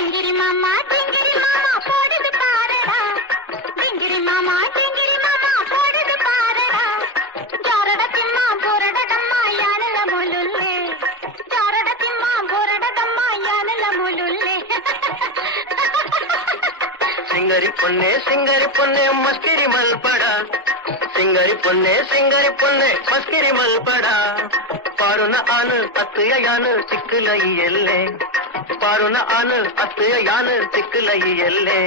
டிங்கிரி மாமா போடுது பாரடா, டிங்கிரி மாமா போடுது பாரடா, ஜாரட திம்மா போரட தம்மா யானல முலுல்லே, ஜாரட திம்மா போரட தம்மா யானல முலுல்லே. சிங்கரி பொண்ணே மஸ்கிரி மல்படா, சிங்கரி பொண்ணே மஸ்கிரி மல்படா, பாருன ஆனு அத்துய யானு சிக்குலை எல்லே, பாருன ஆனு அத்துய யானு சிக்குலை எல்லே.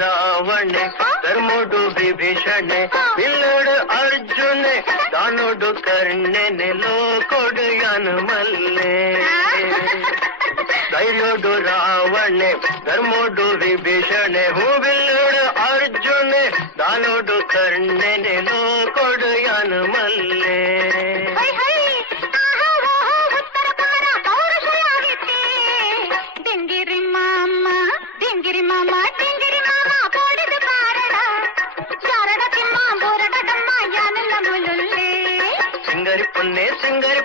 ರಾವಣೆ ಧರ್ಮೋಡು ವಿಭೀಷಣೆ ಬಿಲ್ಲೋಡು ಅರ್ಜುನೆ ದಾನೋಡು ಕರ್ಣೆನೆ ಲೋಕೋಡು ಯಾನು ಮಲ್ಲೆ. ಧೈರ್ಯೋಡು ರಾವಣೆ ಧರ್ಮೋಡು ವಿಭೀಷಣೆ ಹೂ ಬಿಲ್ಲೋಡು ಅರ್ಜುನೆ ದಾನೋಡು ಕರ್ಣೆನೆ ಲೋಕೋಡು ಯಾನು ಮಲ್ಲೆ. சிங்கரி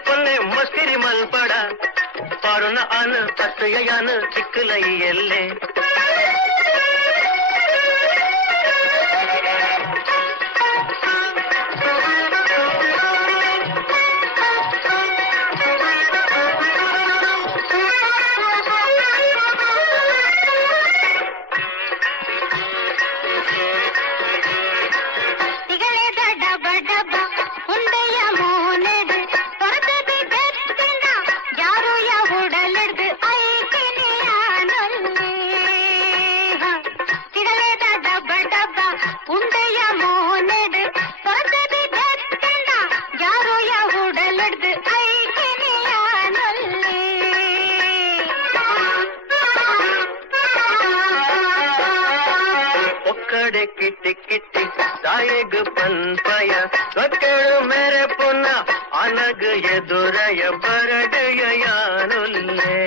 பொண்ணே மஸ்கிரி மல்படா, பாருன ஆனு பத்துய யானு சிக்குலை எல்லே. ಕಿಟ್ಟಿ ಕಿಟ್ಟಿ ದಾಯಗ ಪನ್ಪಯ ಒಕ್ಕಳು ಮೇರೆ ಪುನ್ನ ಅನಗ ಎದುರಯ ಬರಡಯ ಯಾನುಲ್ಲೆ.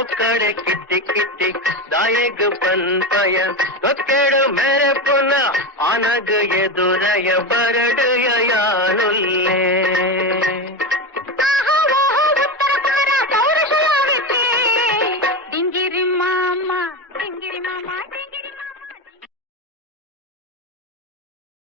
ಒಕ್ಕಡೆ ಕಿಟ್ಟಿ ಕಿಟ್ಟಿ ದಾಯಗ ಪನ್ಪಯ ಒಕ್ಕಳು ಮೇರೆ ಪುನ್ನ ಅನಗ ಎದುರಯ ಬರಡಯ ಯಾನುಲ್ಲೆ.